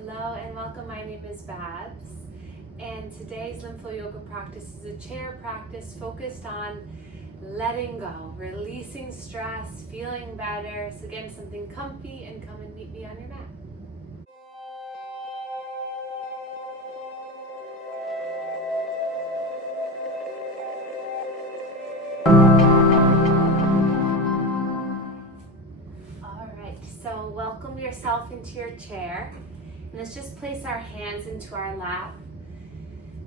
Hello and welcome. My name is Babz, and today's Lymph Flow Yoga practice is a chair practice focused on letting go, releasing stress, feeling better. So again, something comfy, and come and meet me on your mat. Alright, so welcome yourself into your chair. And let's just place our hands into our lap.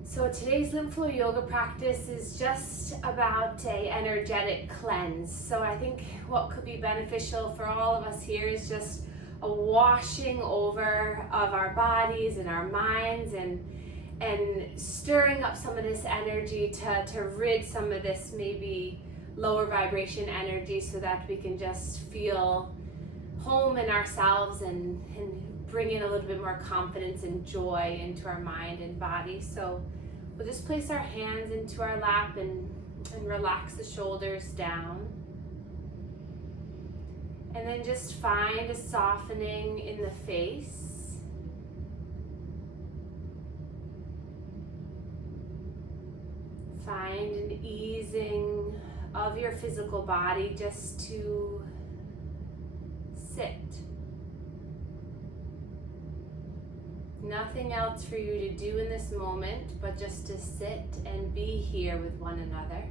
So today's Lymph Flow Yoga practice is just about an energetic cleanse. So I think what could be beneficial for all of us here is just a washing over of our bodies and our minds and stirring up some of this energy to rid some of this maybe lower vibration energy so that we can just feel home in ourselves and bring in a little bit more confidence and joy into our mind and body. So we'll just place our hands into our lap and relax the shoulders down. And then just find a softening in the face. Find an easing of your physical body just to sit. Nothing else for you to do in this moment, but just to sit and be here with one another.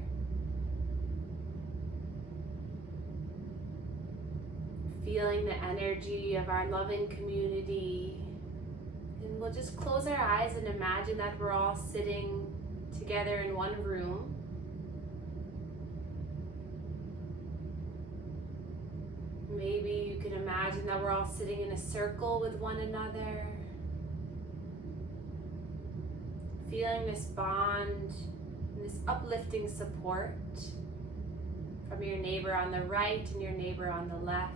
Feeling the energy of our loving community. And we'll just close our eyes and imagine that we're all sitting together in one room. Maybe you can imagine that we're all sitting in a circle with one another. Feeling this bond, this uplifting support from your neighbor on the right and your neighbor on the left.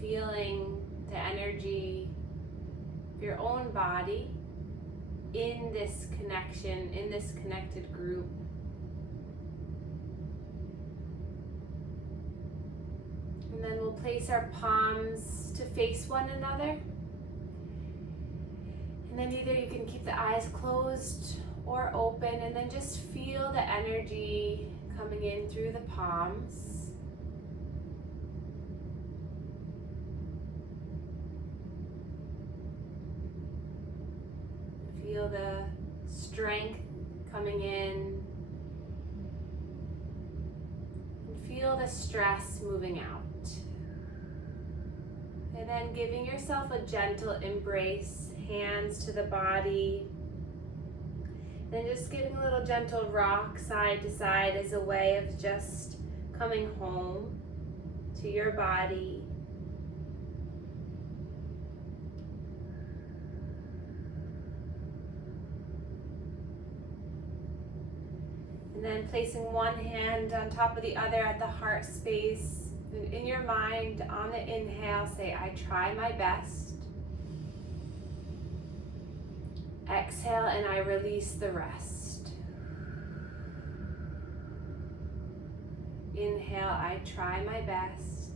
Feeling the energy of your own body in this connection, in this connected group. And then we'll place our palms to face one another. And then either you can keep the eyes closed or open, and then just feel the energy coming in through the palms. Feel the strength coming in. And feel the stress moving out. And then giving yourself a gentle embrace, hands to the body. Then just giving a little gentle rock side to side as a way of just coming home to your body. And then placing one hand on top of the other at the heart space. And in your mind, on the inhale, say, I try my best. Exhale, and I release the rest. Inhale, I try my best.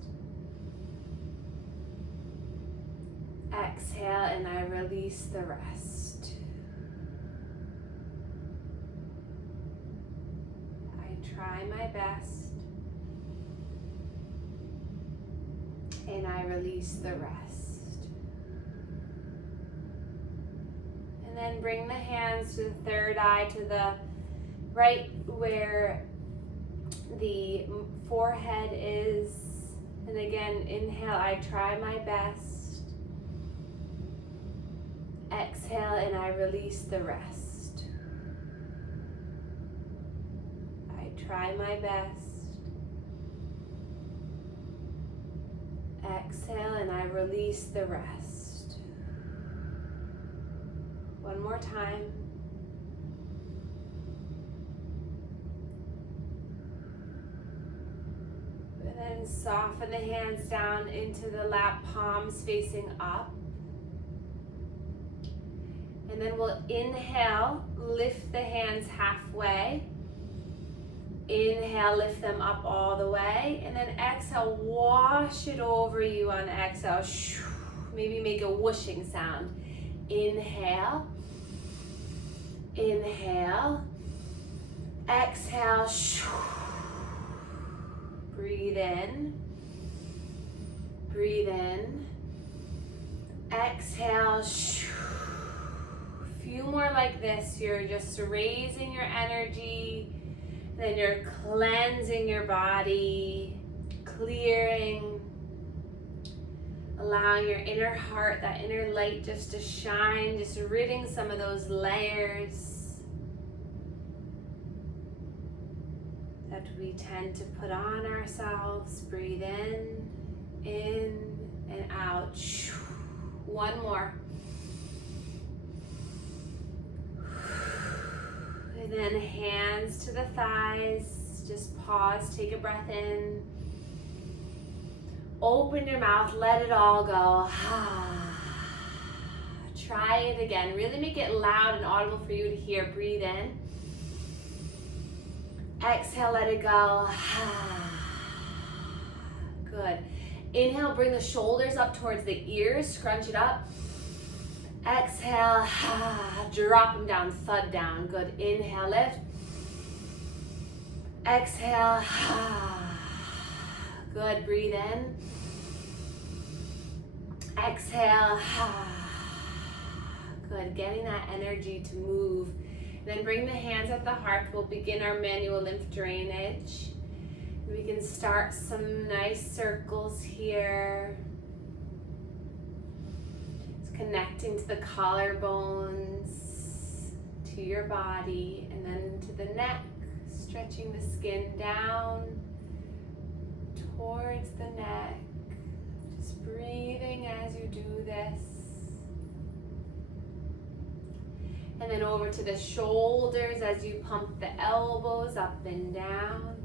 Exhale, and I release the rest. I try my best. And I release the rest. And then bring the hands to the third eye, to the right where the forehead is. And again, inhale, I try my best. Exhale, and I release the rest. I try my best. Exhale, and I release the rest. One more time. And then soften the hands down into the lap, palms facing up. And then we'll inhale, lift the hands halfway. Inhale, lift them up all the way, and then exhale, wash it over you on exhale. Maybe make a whooshing sound. Inhale, inhale, exhale, breathe in, exhale, few more like this. You're just raising your energy, then you're cleansing your body, clearing, allowing your inner heart, that inner light just to shine, just ridding some of those layers that we tend to put on ourselves. Breathe in and out. One more. And then hands to the thighs. Just pause, take a breath in. Open your mouth, let it all go. Try it again. Really make it loud and audible for you to hear. Breathe in. Exhale, let it go. Good. Inhale, bring the shoulders up towards the ears, scrunch it up. Exhale, drop them down, thud down. Good. Inhale, lift. Exhale, good. Breathe in. Exhale, good. Getting that energy to move. Then bring the hands at the heart. We'll begin our manual lymph drainage. We can start some nice circles here. It's connecting to the collarbones, to your body, and then to the neck, stretching the skin down towards the neck. Just breathing as you do this. And then over to the shoulders as you pump the elbows up and down.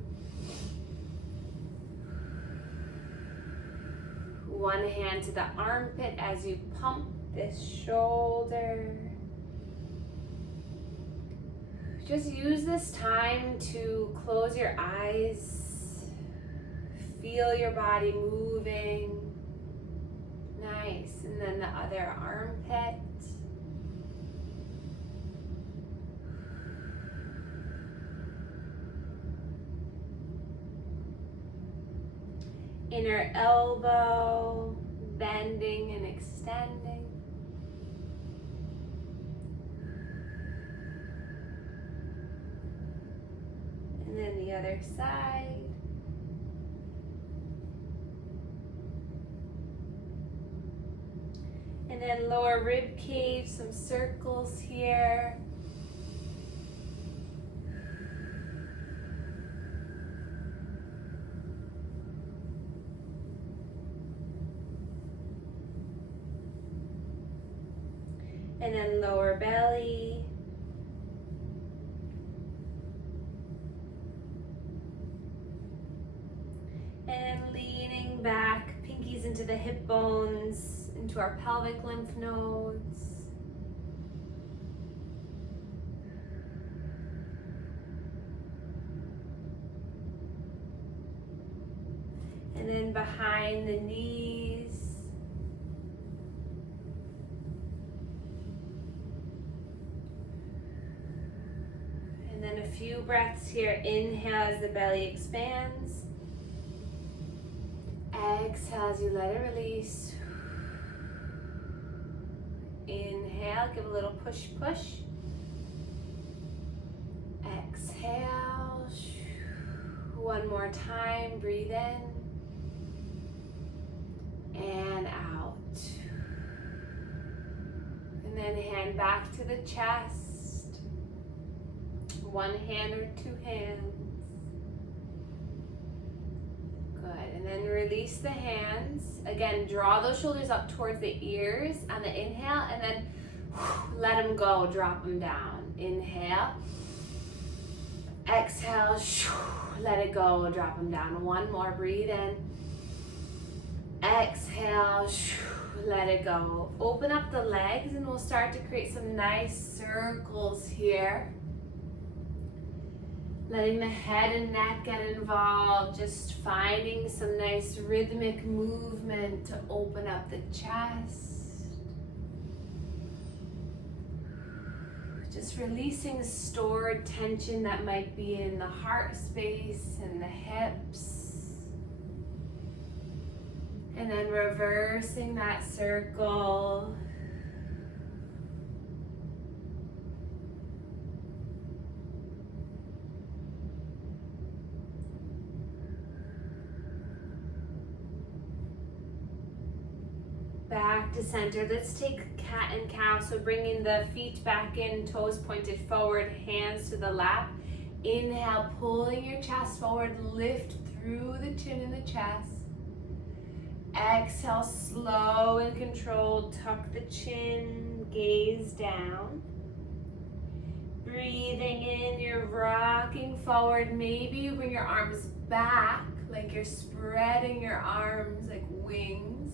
One hand to the armpit as you pump this shoulder. Just use this time to close your eyes. Feel your body moving. Nice. And then the other armpit. Inner elbow, bending and extending. And then the other side. And then lower rib cage, some circles here. And then lower belly. And leaning back, pinkies into the hip bones, into our pelvic lymph nodes. And then behind the knees. And then a few breaths here. Inhale as the belly expands. Exhale as you let it release. Inhale, give a little push, push. Exhale. One more time, breathe in and out. And then hand back to the chest. One hand or two hands. Good. And then release the hands. Again, draw those shoulders up towards the ears on the inhale, and then let them go, drop them down. Inhale. Exhale. Let it go, drop them down. One more, breathe in. Exhale. Let it go. Open up the legs and we'll start to create some nice circles here. Letting the head and neck get involved, just finding some nice rhythmic movement to open up the chest. Just releasing stored tension that might be in the heart space and the hips. And then reversing that circle. Back to center. Let's take cat and cow. So bringing the feet back in, toes pointed forward, hands to the lap. Inhale, pulling your chest forward, lift through the chin and the chest. Exhale, slow and controlled, tuck the chin, gaze down. Breathing in, you're rocking forward. Maybe you bring your arms back, like you're spreading your arms like wings.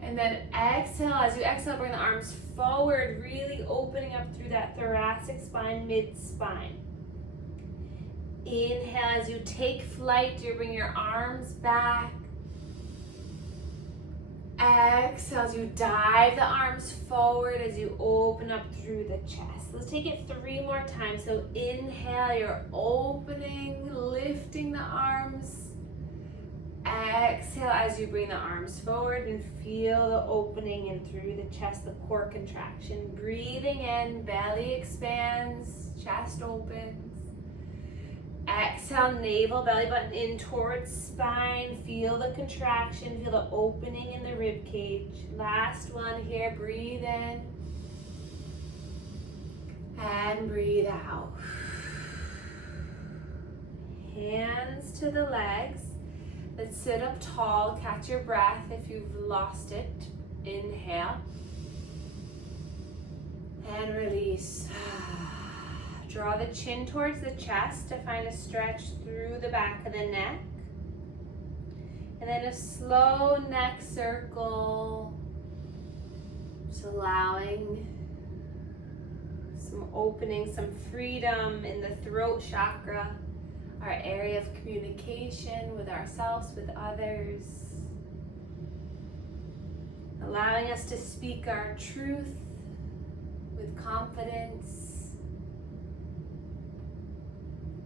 And then exhale, as you exhale, bring the arms forward, really opening up through that thoracic spine, mid-spine. Inhale, as you take flight, you bring your arms back. Exhale, as you dive the arms forward, as you open up through the chest. Let's take it 3 more times. So inhale, you're opening, lifting the arms. Exhale as you bring the arms forward and feel the opening in through the chest, the core contraction. Breathing in, belly expands, chest opens. Exhale, navel, belly button in towards spine. Feel the contraction, feel the opening in the rib cage. Last one here, breathe in and breathe out. Hands to the legs. Let's sit up tall, catch your breath if you've lost it. Inhale and release. Draw the chin towards the chest to find a stretch through the back of the neck. And then a slow neck circle. Just allowing some opening, some freedom in the throat chakra. Our area of communication with ourselves, with others. Allowing us to speak our truth with confidence.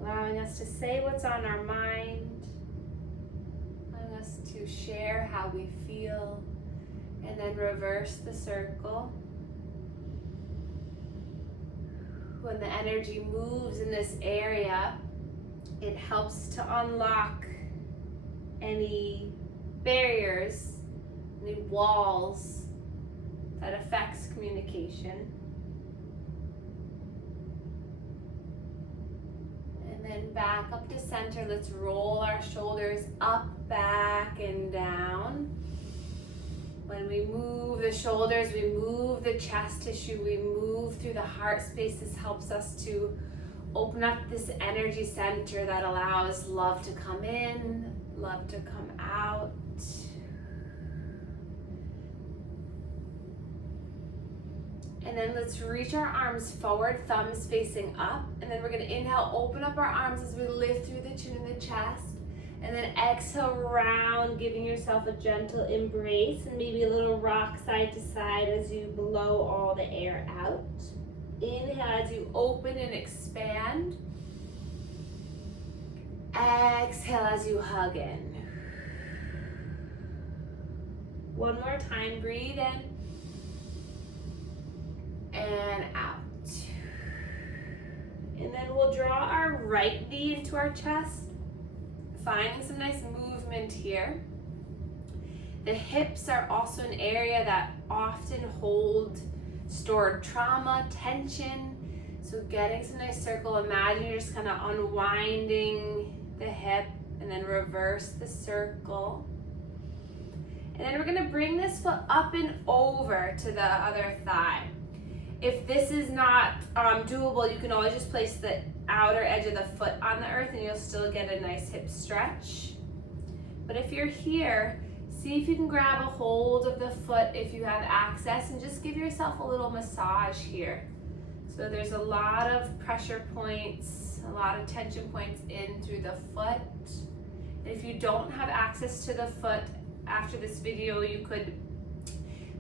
Allowing us to say what's on our mind. Allowing us to share how we feel. And then reverse the circle. When the energy moves in this area, it helps to unlock any barriers, any walls that affects communication. And then back up to center. Let's roll our shoulders up, back, and down. When we move the shoulders, we move the chest tissue, we move through the heart space. This helps us to open up this energy center that allows love to come in, love to come out. And then let's reach our arms forward, thumbs facing up. And then we're gonna inhale, open up our arms as we lift through the chin and the chest. And then exhale, round, giving yourself a gentle embrace and maybe a little rock side to side as you blow all the air out. Inhale as you open and expand. Exhale as you hug in. One more time, breathe in and out. And then we'll draw our right knee into our chest, finding some nice movement here. The hips are also an area that often hold stored trauma, tension. So getting some nice circle. Imagine you're just kind of unwinding the hip and then reverse the circle. And then we're gonna bring this foot up and over to the other thigh. If this is not doable, you can always just place the outer edge of the foot on the earth and you'll still get a nice hip stretch. But if you're here, see if you can grab a hold of the foot if you have access and just give yourself a little massage here. So So there's a lot of pressure points, a lot of tension points in through the foot. And if you don't have access to the foot, after this video you could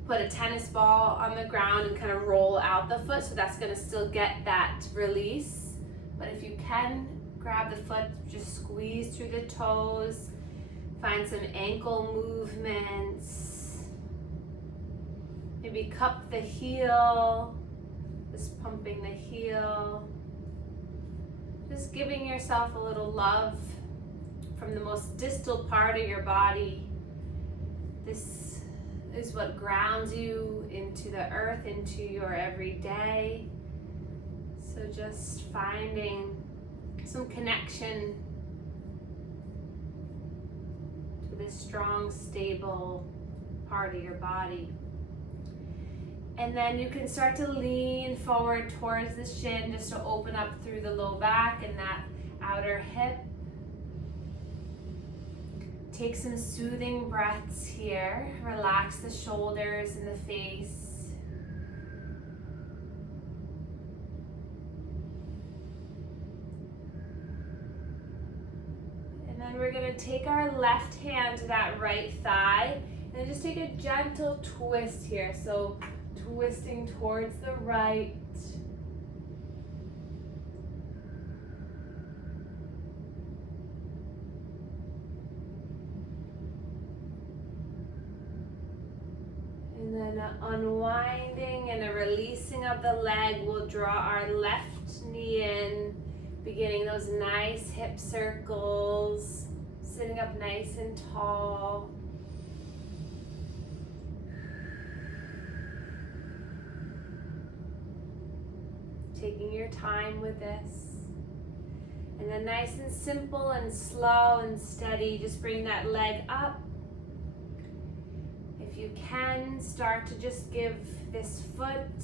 put a tennis ball on the ground and kind of roll out the foot, so that's going to still get that release. But if you can, grab the foot, just squeeze through the toes, find some ankle movements, maybe cup the heel, just pumping the heel, just giving yourself a little love from the most distal part of your body. This is what grounds you into the earth, into your everyday. So just finding some connection to this strong, stable part of your body. And then you can start to lean forward towards the shin, just to open up through the low back and that outer hip. Take some soothing breaths here. Relax the shoulders and the face. And then we're going to take our left hand to that right thigh and just take a gentle twist here. So twisting towards the right. And then unwinding and a releasing of the leg, we'll draw our left knee in, beginning those nice hip circles, sitting up nice and tall. Taking your time with this. And then nice and simple and slow and steady, just bring that leg up. If you can, start to just give this foot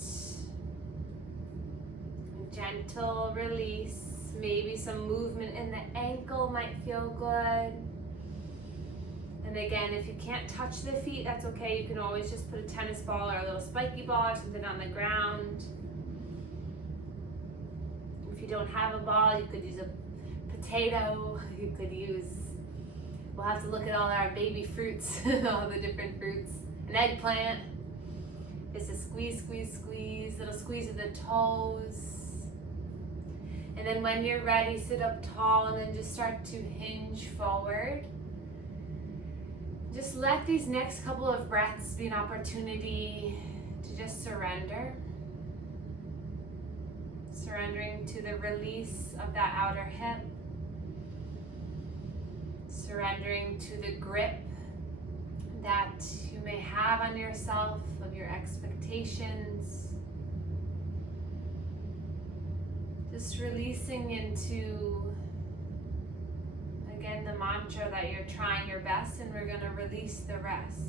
a gentle release. Maybe some movement in the ankle might feel good. And again, if you can't touch the feet, that's okay. You can always just put a tennis ball or a little spiky ball or something on the ground. If you don't have a ball, you could use a potato. You could use, we'll have to look at all our baby fruits, all the different fruits. An eggplant. Just a squeeze, squeeze, squeeze. Little squeeze of the toes. And then when you're ready, sit up tall and then just start to hinge forward. Just let these next couple of breaths be an opportunity to just surrender. Surrendering to the release of that outer hip. Surrendering to the grip that you may have on yourself, of your expectations. Just releasing into, again, the mantra that you're trying your best and we're going to release the rest.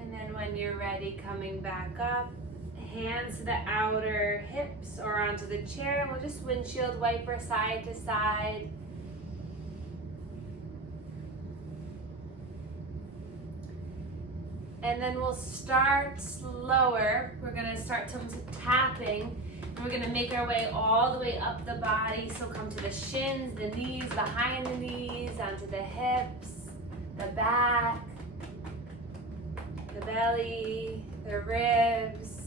And then when you're ready, coming back up, hands to the outer hips or onto the chair, and we'll just windshield wiper side to side. And then we'll start slower. We're going to start tapping, and we're going to make our way all the way up the body. So come to the shins, the knees, behind the knees, onto the hips, the back, the belly, the ribs.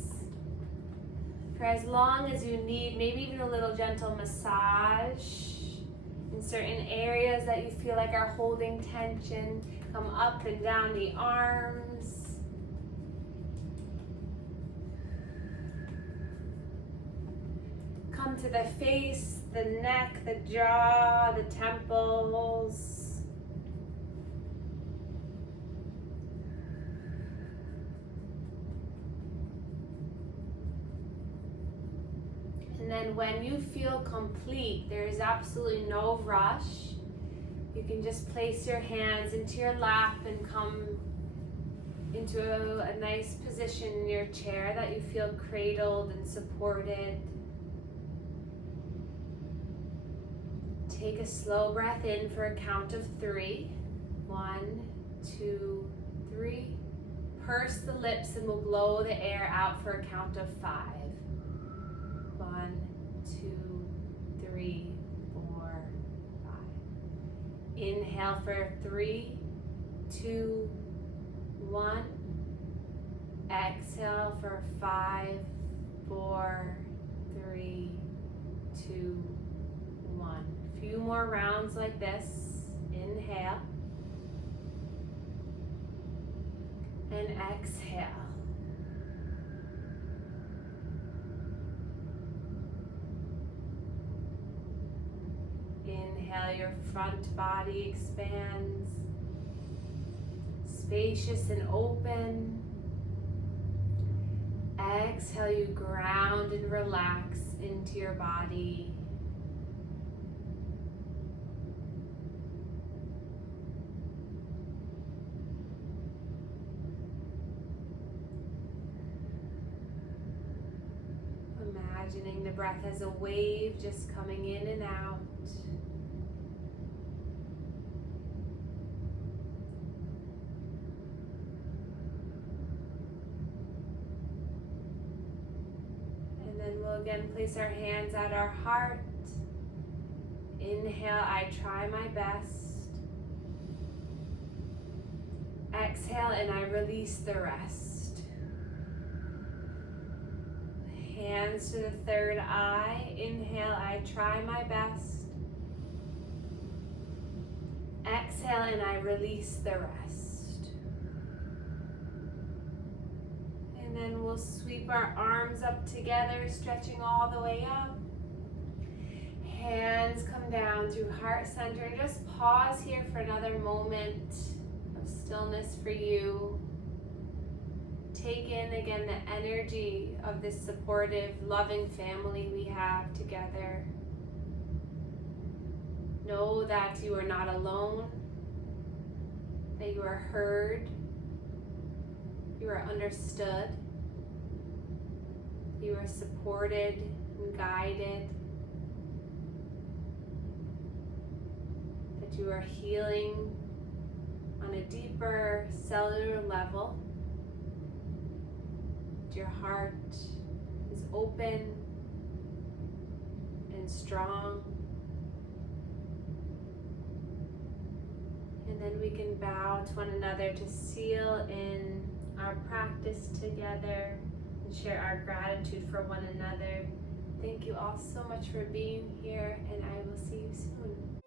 For as long as you need, maybe even a little gentle massage in certain areas that you feel like are holding tension. Come up and down the arms. Come to the face, the neck, the jaw, the temples. And then when you feel complete, there is absolutely no rush. You can just place your hands into your lap and come into a nice position in your chair that you feel cradled and supported. Take a slow breath in for a count of 3. 1, 2, 3. purse the lips and we'll blow the air out for a count of 5. 1, 2, 3, 4, 5. Inhale for 3, 2, 1. Exhale for 5, 4, 3, 2, 1. A few more rounds like this. Inhale. And exhale. Inhale, your front body expands, spacious and open. Exhale, you ground and relax into your body. Imagining the breath as a wave just coming in and out. And then we'll again place our hands at our heart. Inhale, I try my best. Exhale, and I release the rest. Hands to the third eye. Inhale, I try my best. Exhale, and I release the rest. And then we'll sweep our arms up together, stretching all the way up. Hands come down through heart center. And just pause here for another moment of stillness for you. Take in again the energy of this supportive, loving family we have together. Know that you are not alone, that you are heard, you are understood, you are supported and guided, that you are healing on a deeper cellular level. Your heart is open and strong. And then we can bow to one another to seal in our practice together and share our gratitude for one another. Thank you all so much for being here, and I will see you soon.